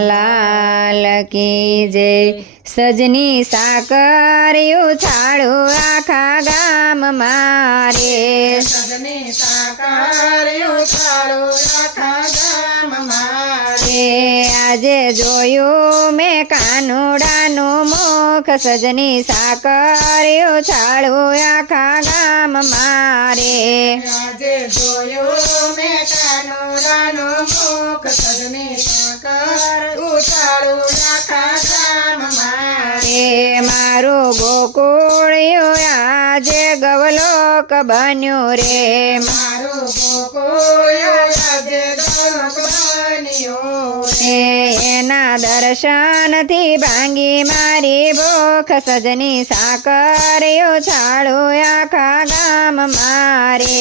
લાલ કી જય સજની સાકરિયું છાડું આખા ગામ મારે સજની સાકાર ઉછાળો આખા ગામ મારે આજે જોયું મેં કાનુડાનું મુખ. સજની સાકરિયું છાડું આખા ગામ મારે આજે જોયું મેં કાનોડાનો મુખ. સજની સાકાર ઉછાળો મારે ગોકુળિયું આજે ગવલોક બન્યું રે. મારું આજે એના દર્શનથી ભાંગી મારી ભોખ સજની સાકર્યો છાળો આખા ગામ મારે.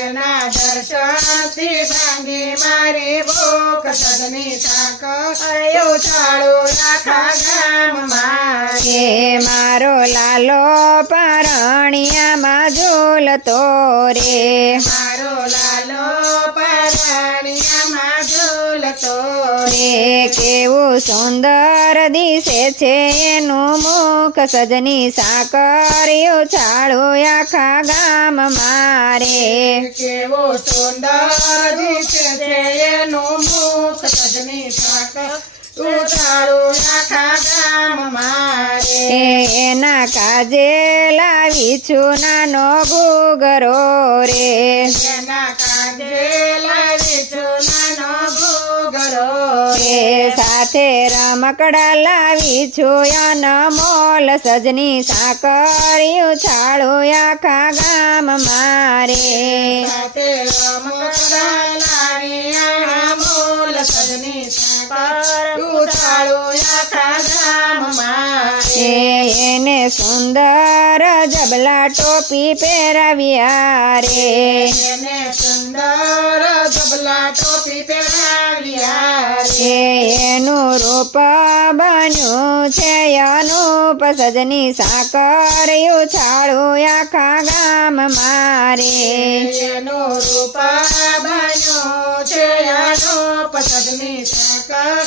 એના દર્શનથી ભાંગી મારી ભોખ સજની સાકર્યો છાળો આખા ગામ મારે. મારો લાલો પરણિયામાં ઝોલતો રે. મારો લાલો પરણિયામાં ઝોલતો રે. કેવું સુંદર દિશે છે એનું મુખ સજની સાકર્યું છાડું આખા ગામ મારે કેવો સુંદર દિશે છે એનું મુખ સજની એના કાજે લાવી છું નાનો ગુગરો રે. એના કાજે લાવી છું નાનો ભૂગરો એ સાથે રમકડા લાવી છું અનમોલ સજની સાકર્યું છાડું આખા ગામ મારે સાથે રમકડા લાવી મોલ સજની આખા એને સુંદર જબલા ટોપી પહેરાવ્યા રે. એને સુંદર જબલા ટોપી પહેરાવ્યા એ એનું રૂપ બન્યું છે અનુપ સજની સાકરિયું છાડું આખા ગામ મારે. એનો રૂપા બન્યો છે અનુપ પસંદની સાકર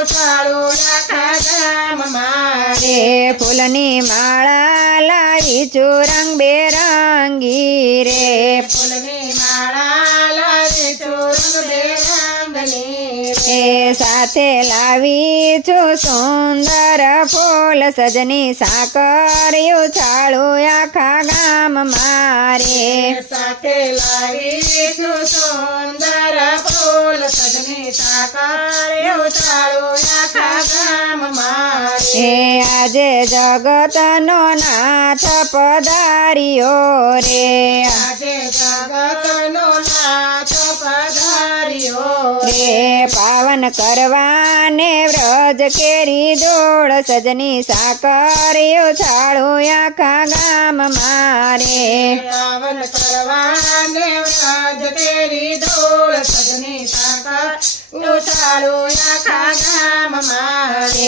ઉછાળું આખા ગામ મારે. ફૂલની માળા લાવી છું રંગ બેરંગી રે. ફૂલની માળા લાવી છું રંગબેરંગની રે એ સાથે લાવી છું સુંદર ફૂલ સજની સાકર્યું છાળું આખા ગામ મારે. સાથે લાવી છું સુંદર ફૂલ સજની સાકર ઉછાળું આખા ગામ મારે આજે જગતનો નાથ પધાર્યો રે. આજે જગતનો નાથ પધાર્યો રે. પાવન કરવાને વ્રજ કેરી દોડ સજની સાકર્યો છાડું આખા ગામ મારે પાવન કરવાને વ્રજ કેરી દોડ સજની સાકર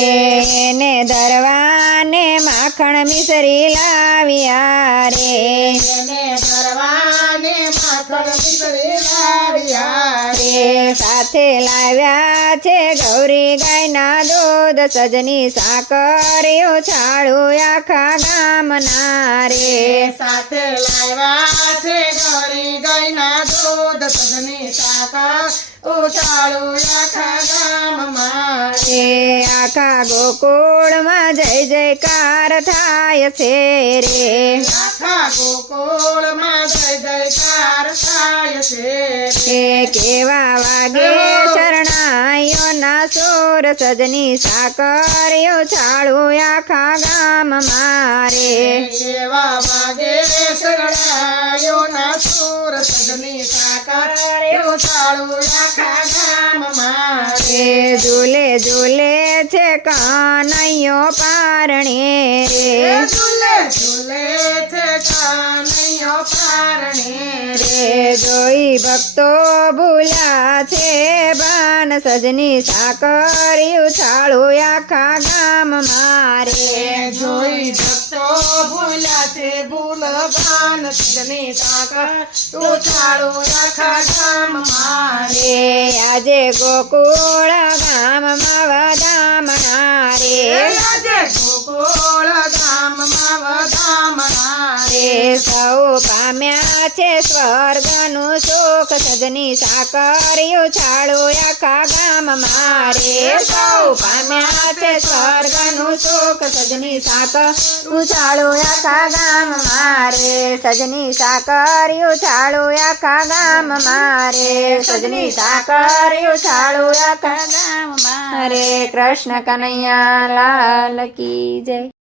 એને દરવાને માખણ મિસરી લાવ્યા રે એને ધરવાને માખણ મિસરી લાવ્યા સાથે લાવ્યા છે ગૌરી ગાયના દૂધ સજની સાકરિયું છાડું આખા ગામના રે. સાથે લાવ્યા છે ગૌરી ગાયના દૂધ સજની સાકર ઉછાળું આખા ગામ મારે એ આખા ગોકુળમાં જય જયકાર થાય છે રે. આખા ગોકુળમાં જય એ કેવા વાગે શરણાયોના સુર સજની સાકર્યો છાડું આખા ગામ મારે. કેવા વાગે શરણાયો ના સુર સજની સાકર્યો ઉછાળું આખા ગામ મારે. ઝૂલે ઝૂલે છે કાનૈયો પારણે રે. જોઈ ભક્તો ભૂલ્યા છે બાન સજની સાકર્યું છાળું આખા ગામ મારે જોઈ ભક્તો તો ભૂલ્યા છે ભૂલવાન સજની સાકર છાળું આખા ગામ મારે. આજે ગોકુળ ગામમાં વધામણા રે આજે ગોકુળ રે સૌ પામ્યા છે સ્વર્ગનું સુખ સજની સાકર્યું છાળો આખા ગામ મારે સૌ પામ્યા છે સ્વર્ગનું સુખ સજની સાકર્યું છાળો આખા ગામ મારે સજની સાકર્યું છાળો આખા ગામ મારે સજની સાકર્યું છાળો આખા ગામ મારે કૃષ્ણ કનૈયા લાલ કી જય